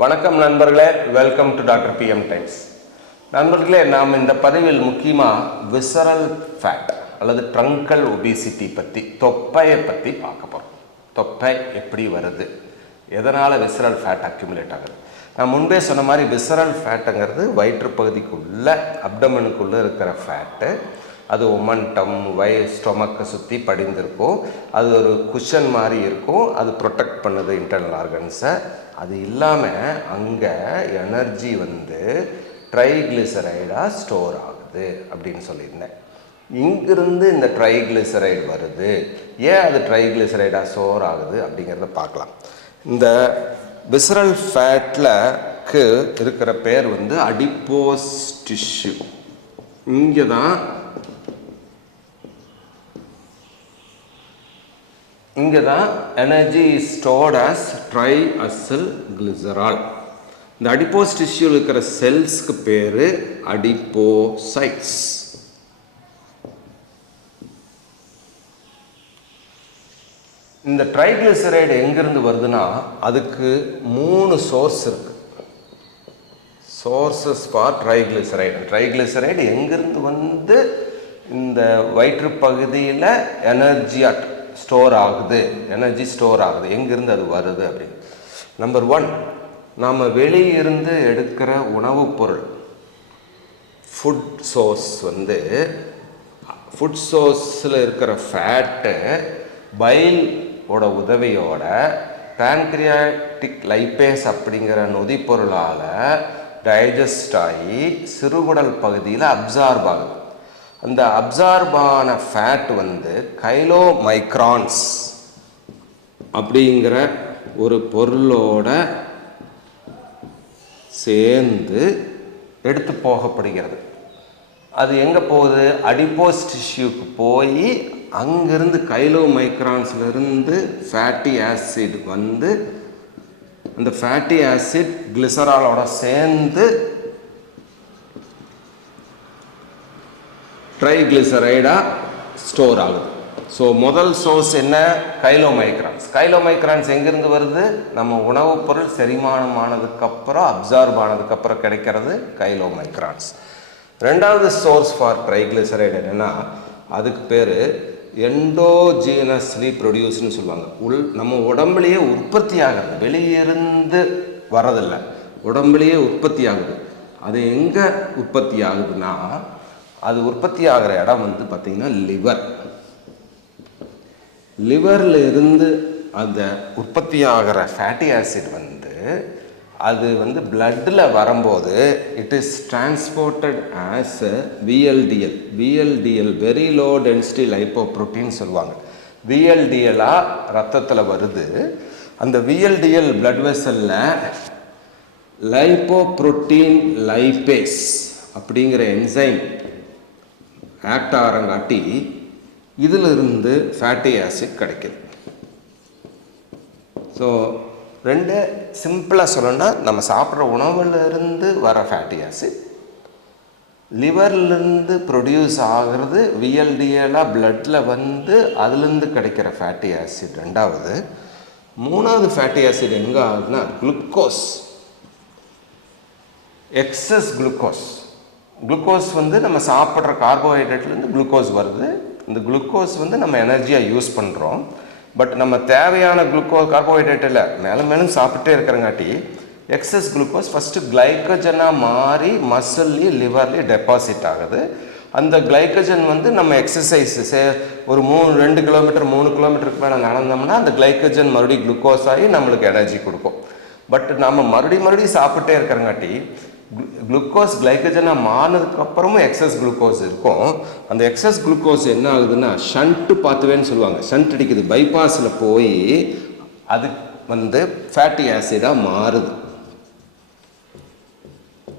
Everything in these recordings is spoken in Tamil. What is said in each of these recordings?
வணக்கம் நண்பர்களே, welcome to doctor PM times. நண்பர்களே, நாம் இந்த பதிவில் முக்கியமாக விசரல் ஃபேட் அல்லது ட்ரங்கல் ஒபிசிட்டி பற்றி, தொப்பையை பற்றி பார்க்க போகிறோம். தொப்பை எப்படி வருது, எதனால் விசரல் ஃபேட் அக்யூமுலேட் ஆகுது. நான் முன்பே சொன்ன மாதிரி விசரல் ஃபேட்டுங்கிறது வயிற்றுப்பகுதிக்குள்ளே அப்டமனுக்குள்ளே இருக்கிற ஃபேட்டு. அது ஒமன்டம் ஸ்டொமக்கை சுற்றி படிந்திருக்கும். அது ஒரு குஷன் மாதிரி இருக்கும். அது ப்ரொடெக்ட் பண்ணுது இன்டர்னல் ஆர்கன்ஸை. அது இல்லாமல் அங்கே எனர்ஜி ட்ரைக்ளிசரைடாக ஸ்டோர் ஆகுது அப்படின்னு சொல்லியிருந்தேன். இங்கிருந்து இந்த ட்ரைக்ளிசரைடு வருது. ஏன் அது ட்ரைக்ளிசரைடாக ஸ்டோர் ஆகுது அப்படிங்கிறத பார்க்கலாம். இந்த விசரல் ஃபேட்லக்கு இருக்கிற பேர் அடிப்போஸ் டிஷ்யூ. இங்கே தான் எனர்ஜி ஸ்டோர்ட் ஆஸ் ட்ரைஅசில் கிளிசரால். இந்த அடிப்போஸ் டிஷ்யூவில் இருக்கிற செல்ஸ்க்கு பேர் அடிப்போசைட்ஸ். இந்த ட்ரைக்ளிசரைடு எங்கிருந்து வருதுன்னா, அதுக்கு 3 சோர்ஸ் இருக்கு. Sources for triglyceride. ட்ரைக்ளிசரைடு எங்கிருந்து இந்த வயிற்று பகுதியில் எனர்ஜி ஸ்டோர் ஆகுது, எங்கிருந்து அது வருது அப்படின்னு. நம்பர் 1, நாம் வெளியிருந்து எடுக்கிற உணவுப் பொருள் ஃபுட் சோர்ஸ் ஃபுட் சோர்ஸில் இருக்கிற ஃபேட்டு பைலோட உதவியோட பேன்கிரியாட்டிக் லைப்பேஸ் அப்படிங்கிற நொதிப்பொருளால் டைஜஸ்ட் ஆகி சிறுகுடல் பகுதியில் அப்சார்ப் ஆகுது. அந்த அப்சார்பான ஃபேட் கைலோமைக்ரான்ஸ் அப்படிங்கிற ஒரு பொருளோட சேர்ந்து எடுத்து போகப்படுகிறது. அது எங்கே போகுது? அடிப்போஸ் டிஷ்யூக்கு போய் அங்கிருந்து கைலோமைக்ரான்ஸ்லேருந்து ஃபேட்டி ஆசிட் அந்த ஃபேட்டி ஆசிட் கிளிசராலோட சேர்ந்து ட்ரைக்ளிசரைடாக ஸ்டோர் ஆகுது. ஸோ முதல் சோர்ஸ் என்ன? கைலோமைக்ரான்ஸ். கைலோமைக்ரான்ஸ் எங்கேருந்து வருது? நம்ம உணவுப் பொருள் செரிமானம் ஆனதுக்கப்புறம், அப்சார்ப் ஆனதுக்கப்புறம் கிடைக்கிறது கைலோமைக்ரான்ஸ். ரெண்டாவது சோர்ஸ் ஃபார் ட்ரைக்ளிசரைடு என்னென்னா, அதுக்கு பேர் எண்டோஜீனஸ்லி ப்ரொடியூஸ்னு சொல்லுவாங்க. நம்ம உடம்புலேயே உற்பத்தி ஆகிறது, வெளியிருந்து வரதில்லை, உடம்புலேயே உற்பத்தி ஆகுது. அது எங்கே உற்பத்தி ஆகுதுன்னா, அது உற்பத்தி ஆகிற இடம் பார்த்திங்கன்னா லிவரில் இருந்து அந்த உற்பத்தி ஆகிற ஃபேட்டி ஆசிட் அது பிளட்டில் வரும்போது it is transported as VLDL very low density lipoprotein சொல்லுவாங்க. VLDLாக ரத்தத்தில் வருது. அந்த VLDL பிளட் வெசலில் லைப்போப்ரோட்டீன் லைப்பேஸ் அப்படிங்கிற என்சைம் ஆக்ட் ஆகிறங்காட்டி இதிலிருந்து ஃபேட்டி ஆசிட் கிடைக்குது. ஸோ ரெண்டு சிம்பிளாக சொல்லணும்னா, நம்ம சாப்பிட்ற உணவுலேருந்து வர ஃபேட்டி ஆசிட், லிவர்லேருந்து ப்ரொடியூஸ் ஆகிறது VLDLாக பிளட்டில் அதுலேருந்து கிடைக்கிற ஃபேட்டி ஆசிட் ரெண்டாவது. மூணாவது ஃபேட்டி ஆசிட் எங்கே ஆகுதுன்னா, குளுக்கோஸ், எக்ஸஸ் குளுக்கோஸ் நம்ம சாப்பிட்ற கார்போஹைட்ரேட்லேருந்து குளுக்கோஸ் வருது. இந்த குளுக்கோஸ் நம்ம எனர்ஜியாக யூஸ் பண்ணுறோம். பட் நம்ம தேவையான கார்போஹைட்ரேட்டில் மேலும் சாப்பிட்டே இருக்கிறங்காட்டி எக்ஸஸ் குளுக்கோஸ் ஃபஸ்ட்டு கிளைக்கோஜனாக மாறி மசில்லையும் லிவர்லேயும் டெபாசிட் ஆகுது. அந்த கிளைக்கோஜன் நம்ம எக்ஸசைஸ் ஒரு 2 கிலோமீட்டர் 3 கிலோமீட்டருக்கு மேலே நடந்தோம்னா அந்த கிளைக்கோஜன் மறுபடியும் குளுக்கோஸ் ஆகி நம்மளுக்கு எனர்ஜி கொடுக்கும். பட் நம்ம மறுபடியும் சாப்பிட்டே இருக்கிறங்காட்டி குளுக்கோஸ் கிளைக்கோஜனாக மாறினதுக்கப்புறமும் எக்ஸஸ் குளுக்கோஸ் இருக்கும். அந்த எக்ஸஸ் குளுக்கோஸ் என்ன ஆகுதுன்னா, ஷண்ட்டு பாத்துவேன்னு சொல்லுவாங்க, ஷண்ட் அடிக்குது, பைபாஸில் போய் அது ஃபேட்டி ஆசிடாக மாறுது.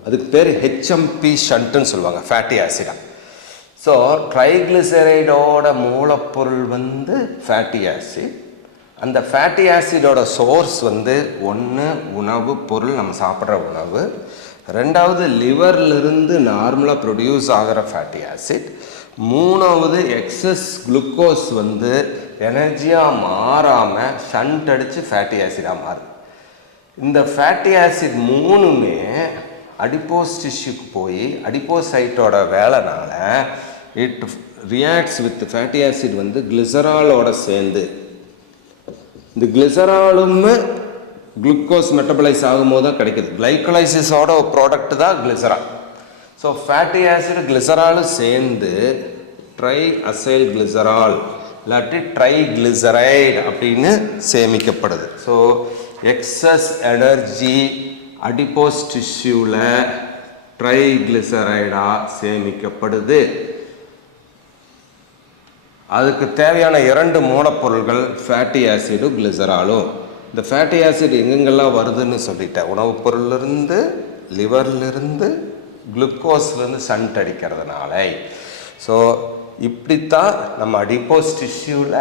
அதுக்கு பேர் HMP ஷண்ட்டுன்னு சொல்லுவாங்க, ஃபேட்டி ஆசிடாக. ஸோ ட்ரைக்ளிசரைடோட மூலப்பொருள் ஃபேட்டி ஆசிட். அந்த ஃபேட்டி ஆசிடோட சோர்ஸ் ஒன்று உணவு பொருள், நம்ம சாப்பிட்ற உணவு. ரெண்டாவது லிவர்லேருந்து நார்மலாக ப்ரொடியூஸ் ஆகிற ஃபேட்டி ஆசிட். மூணாவது எக்ஸஸ் குளுக்கோஸ் எனர்ஜியாக மாறாமல் ஷண்ட் அடித்து ஃபேட்டி ஆசிடாக மாறுது. இந்த ஃபேட்டி ஆசிட் மூணுமே அடிப்போஸ் டிஷ்யூக்கு போய் அடிப்போசைட்டோட வேலைனால it reacts with fatty acid வந்து கிளிசராலோட சேர்ந்து இந்த கிளிசராலும் குளுக்கோஸ் மெட்டபலைஸ் ஆகும்போது தான் கிடைக்குது. கிளைக்கோலைசிஸோட ஒரு ப்ராடக்ட் தான் கிளிசரால். ஸோ ஃபேட்டி ஆசிட் கிளிசராலும் சேர்ந்து ட்ரை அசைல் கிளிசரால் இல்லாட்டி ட்ரை கிளிசரைடு அப்படின்னு சேமிக்கப்படுது. ஸோ எக்ஸஸ் எனர்ஜி அடிப்போஸ் டிஷ்யூவில் ட்ரை கிளிசரைடாக சேமிக்கப்படுது. அதுக்கு தேவையான 2 மூலப்பொருள்கள் ஃபேட்டி ஆசிடும் கிளிசராலும். இந்த ஃபேட்டி ஆசிட் எங்கெங்கெல்லாம் வருதுன்னு சொல்லிட்டேன். உணவுப் பொருளிலிருந்து, லிவர்லேருந்து, குளுக்கோஸ்லேருந்து ஷண்ட் அடிக்கிறதுனால. ஸோ இப்படித்தான் நம்ம அடிப்போஸ் டிஷ்யூவில்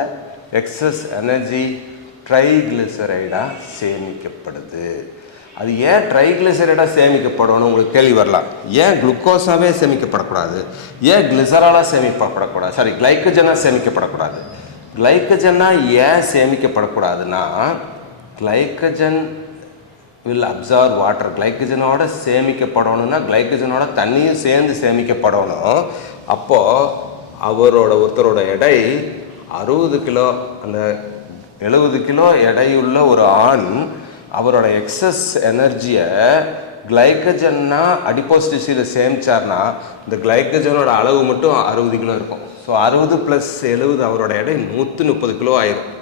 எக்ஸஸ் எனர்ஜி ட்ரைகிளிசரைடாக சேமிக்கப்படுது. அது ஏன் ட்ரைகிளிசரைடாக சேமிக்கப்படணும் உங்களுக்கு கேள்வி வரலாம். ஏன் குளுக்கோஸாகவே சேமிக்கப்படக்கூடாது, ஏன் கிளிசராலாக சேமிக்கப்படக்கூடாது, சாரி கிளைக்கஜனாக சேமிக்கப்படக்கூடாது? கிளைக்கஜனாக ஏன் சேமிக்கப்படக்கூடாதுன்னா, கிளைக்கஜன் வில் அப்சார்வ் வாட்டர். கிளைக்கஜனோட சேமிக்கப்படணும்னா கிளைக்கஜனோட தண்ணியும் சேர்ந்து சேமிக்கப்படணும். அப்போது ஒருத்தரோட எடை 60 கிலோ, அந்த 70 கிலோ எடையுள்ள ஒரு ஆண் அவரோட எக்ஸஸ் எனர்ஜியை கிளைக்கஜன்னா அடிப்போஸ் டிஷ்யூவில் சேமிச்சார்னா இந்த கிளைக்கஜனோட அளவு மட்டும் 60 கிலோ இருக்கும். ஸோ 60 + 70 அவரோட எடை 130 கிலோ ஆயிரும்.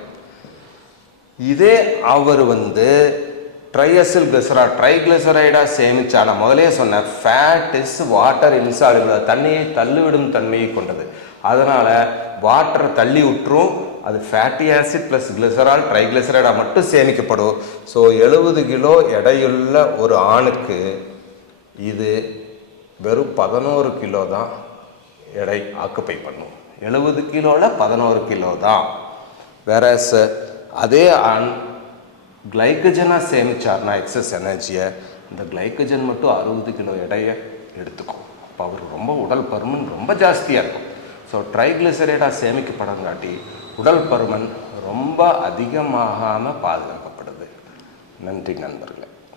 இதே அவர் ட்ரைஅசில் கிளிசரால் ட்ரைகிளிசரைடாக சேமிச்சா, நான் முதலே சொன்னேன், ஃபேட் இஸ் வாட்டர் இன்சால்யுபிள், தண்ணியை தள்ளிவிடும் தன்மையை கொண்டது. அதனால் வாட்டரை தள்ளி விட்டுரும். அது ஃபேட்டி ஆசிட் ப்ளஸ் கிளிசரால் ட்ரைகிளிசரைடாக மட்டும் சேமிக்கப்படும். ஸோ 70 கிலோ எடையுள்ள ஒரு ஆணுக்கு இது வெறும் 11 கிலோ தான் எடை ஆக்குப்பை பண்ணும். 70 கிலோவில் 11 கிலோ தான். வேற அதே ஆண் கிளைக்கஜனாக சேமிச்சார்னா எக்ஸஸ் எனர்ஜியை, இந்த கிளைக்கஜன் மட்டும் 60 கிலோ எடையை எடுத்துக்கும். அப்போ அவருக்கு ரொம்ப உடல் பருமன் ரொம்ப ஜாஸ்தியாக இருக்கும். ஸோ ட்ரைகிளிசரைடாக சேமிக்கப்படங்காட்டி உடல் பருமன் ரொம்ப அதிகமாகாமல் பாதுகாக்கப்படுது. நன்றி நண்பர்களே.